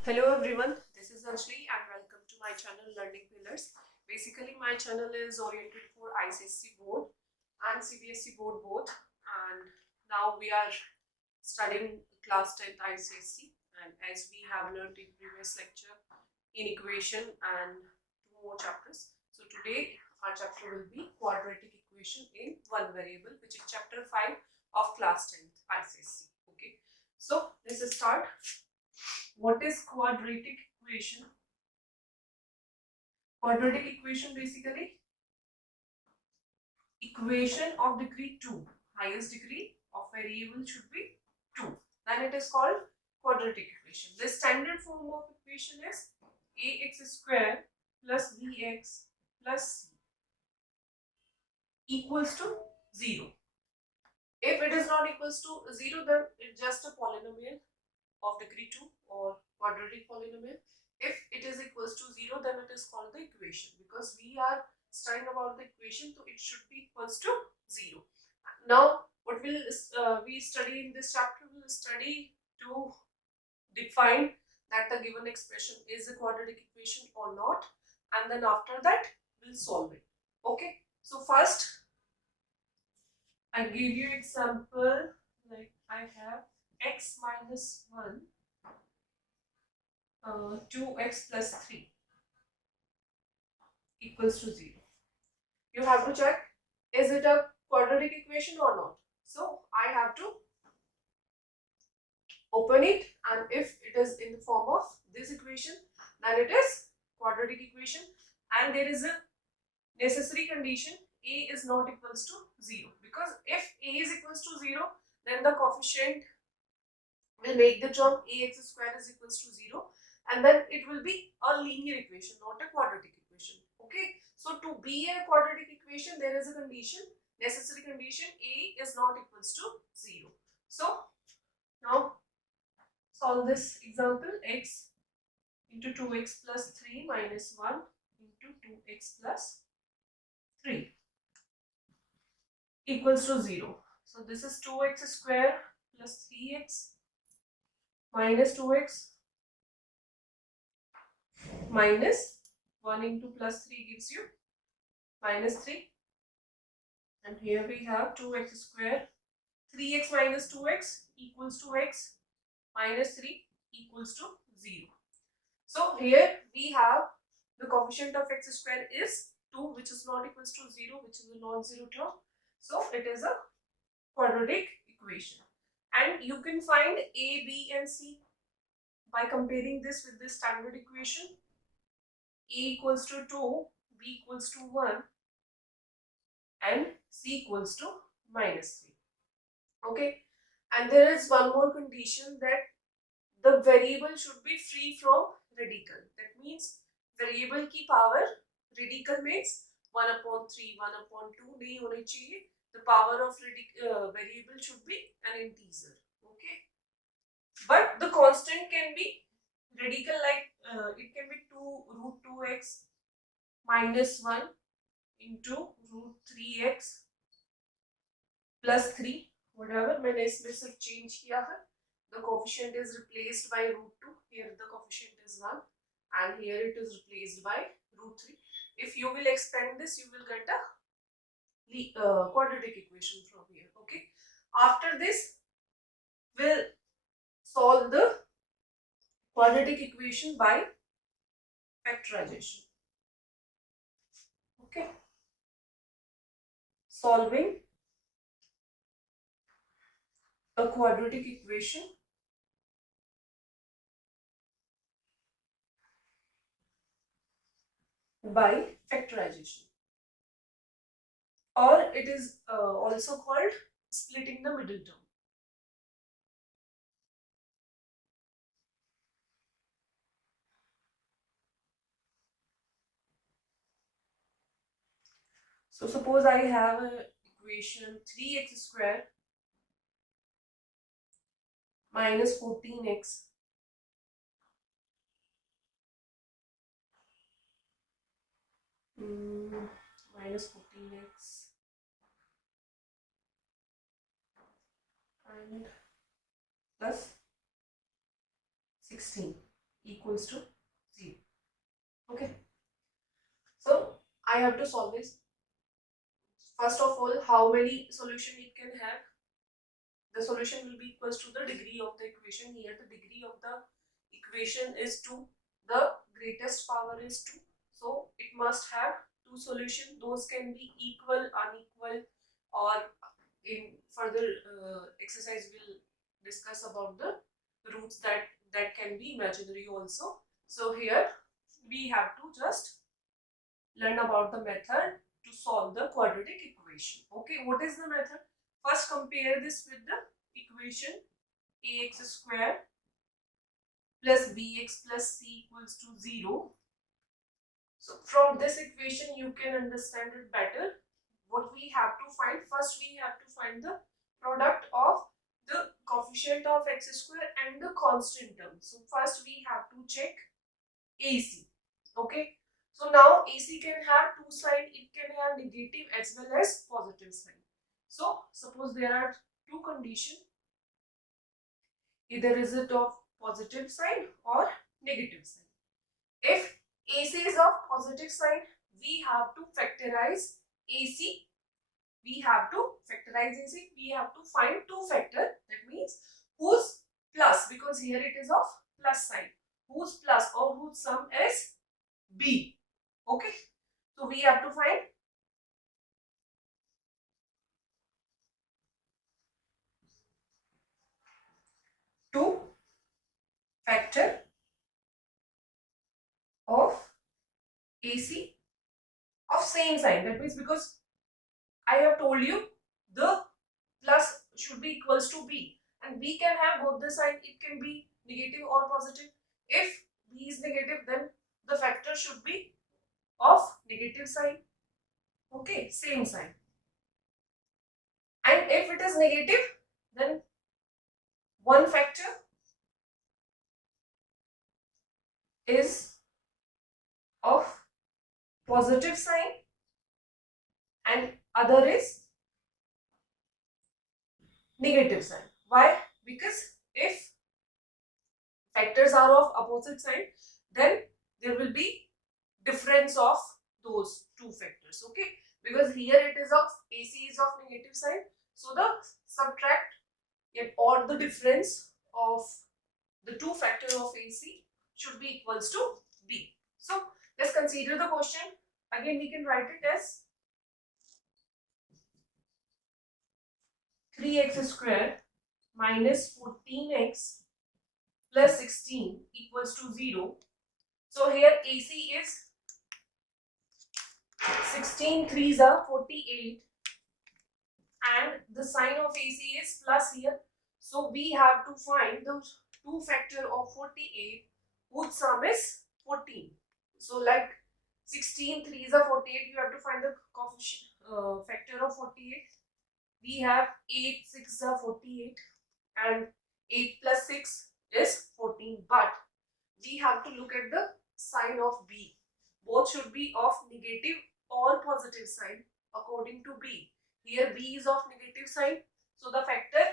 Hello everyone, this is Anshri and welcome to my channel Learning Pillars. Basically my channel is oriented for ICSE board and CBSE board both, and now we are studying class 10th ICSE, and as we have learned in previous lecture in equation and two more chapters. So today our chapter will be quadratic equation in one variable, which is chapter 5 of class 10th ICSE. Okay, so let's start. What is quadratic equation? Quadratic equation basically equation of degree 2. Highest degree of variable should be 2. Then it is called quadratic equation. The standard form of equation is ax square plus bx plus c equals to 0. If it is not equals to 0, then it's just a polynomial of degree 2 or quadratic polynomial. If it is equals to 0, then it is called the equation, because we are studying about the equation, so it should be equals to 0. Now what will we study in this chapter? We will study to define that the given expression is a quadratic equation or not, and then after that we'll solve it. Okay, so first I give you example, like I have x minus 1 2x plus 3 equals to 0. You have to check, is it a quadratic equation or not? So I have to open it, and if it is in the form of this equation, then it is quadratic equation, and there is a necessary condition, a is not equals to 0, because if a is equals to 0, then the coefficient will make the term ax square is equals to 0, and then it will be a linear equation, not a quadratic equation. Okay, so to be a quadratic equation, there is a condition, necessary condition, a is not equals to 0. So now solve this example. X into 2x plus 3 minus 1 into 2x plus 3 equals to 0. So this is 2x square plus 3x minus 2x minus 1 into plus 3 gives you minus 3, and here we have 2x square, 3x minus 2x equals to x minus 3 equals to 0. So here we have the coefficient of x square is 2, which is not equals to 0, which is a non-zero term. So it is a quadratic equation, and you can find a, b and c by comparing this with the standard equation. A equals to 2, b equals to 1, and c equals to minus 3. Okay, and there is one more condition, that the variable should be free from radical. That means variable की power radical means 1 upon 3, 1 upon 2 नहीं होनी चाहिए. The power of variable should be an integer. Okay, but the constant can be radical, like it can be 2 root 2x minus 1 into root 3x plus 3, whatever. मैंने इसमें सिर्फ change किया है. The coefficient is replaced by root 2. Here the coefficient is 1, and here it is replaced by root 3. If you will expand this, you will get a quadratic equation from here. Okay. After this, we'll solve the quadratic equation by factorization. Okay. Solving a quadratic equation by factorization, or it is also called splitting the middle term. So suppose I have an equation 3x square minus 14x minus 14x and plus 16. equals to 0. Okay. So I have to solve this. First of all, how many solution it can have? The solution will be equals to the degree of the equation. Here the degree of the equation is 2. The greatest power is 2. So it must have two solutions. Those can be equal, unequal, or in further exercise we'll discuss about the roots that can be imaginary also. So here we have to just learn about the method to solve the quadratic equation. Okay, what is the method? First compare this with the equation ax square plus bx plus c equals to 0. So from this equation you can understand it better. What we have to find, first we have to find the product of the coefficient of x square and the constant term. So first we have to check AC. Okay. So now AC can have two sign. It can have negative as well as positive sign. So suppose there are two conditions. Either is it of positive sign or negative sign. If AC is of positive sign, we have to factorize AC. We have to factorize AC. We have to find two factor. That means whose plus, because here it is of plus sign. Whose plus or whose sum is B. Okay. So we have to find two factor of AC of same sign. That means because I have told you the plus should be equals to B, and B can have both the sign. It can be negative or positive. If B is negative, then the factor should be of negative sign. Okay, same sign. And if it is negative, then one factor is of positive sign and other is negative sign. Why? Because if factors are of opposite sign, then there will be difference of those two factors. Okay, because here it is of AC is of negative sign, so the subtract or the difference of the two factor of AC should be equals to B. So let's consider the question. Again we can write it as 3x square minus 14x plus 16 equals to 0. So here AC is 16 3s are 48 and the sign of AC is plus here. So we have to find the two factor of 48 whose sum is 14. So like 16 3s are 48, you have to find the coefficient factor of 48. We have 8 6 are 48 and 8 plus 6 is 14, but we have to look at the sign of B. Both should be of negative or positive sign according to B. Here B is of negative sign, so the factor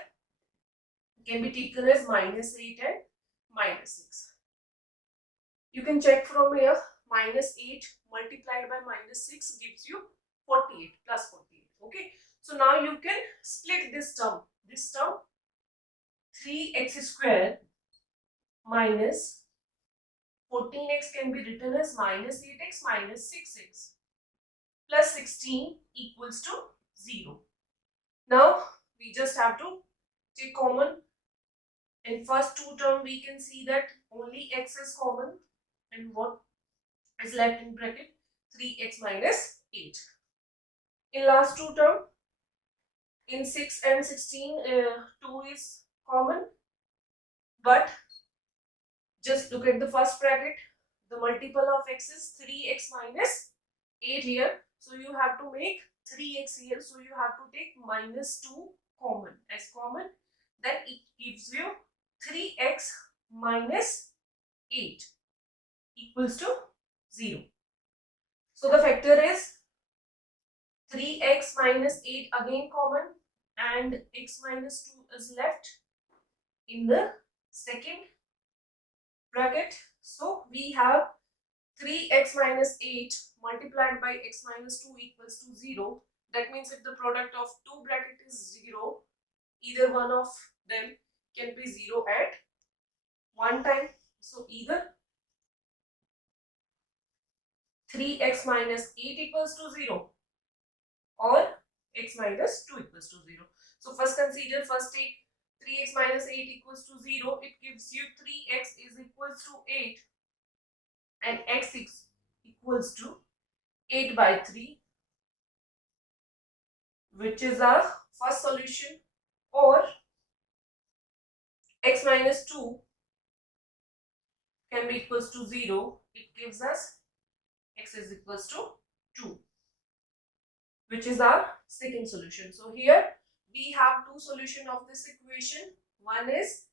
can be taken as minus 8 and minus 6. You can check from here, minus 8 multiplied by minus 6 gives you 48 plus 48. Okay, so now you can split this term. This term 3x square minus 14x can be written as minus 8x minus 6x plus 16 equals to 0. Now we just have to take common. In first two term we can see that only x is common, and what is left in bracket 3x minus 8. In last two term, in 6 and 16 2 is common, but just look at the first bracket. The multiple of x is 3x minus 8 here. So you have to make 3x here. So you have to take minus 2 common as common. Then it gives you 3x minus 8 equals to 0. So the factor is 3x minus 8 again common, and x minus 2 is left in the second bracket. So we have 3x minus 8 multiplied by x minus 2 equals to 0. That means if the product of two bracket is 0, either one of them can be 0 at one time. So either 3x minus 8 equals to 0 or x minus 2 equals to 0. So first take 3x minus 8 equals to 0. It gives you 3x is equals to 8 and x is equals to 8 by 3, which is our first solution, or x minus 2 can be equals to 0. It gives us x is equals to 2, which is our second solution. So here we have two solutions of this equation. One is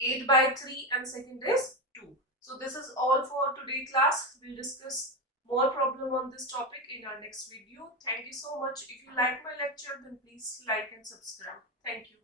8 by 3 and second is 2. So this is all for today class. We'll discuss more problem on this topic in our next video. Thank you so much. If you like my lecture, then please like and subscribe. Thank you.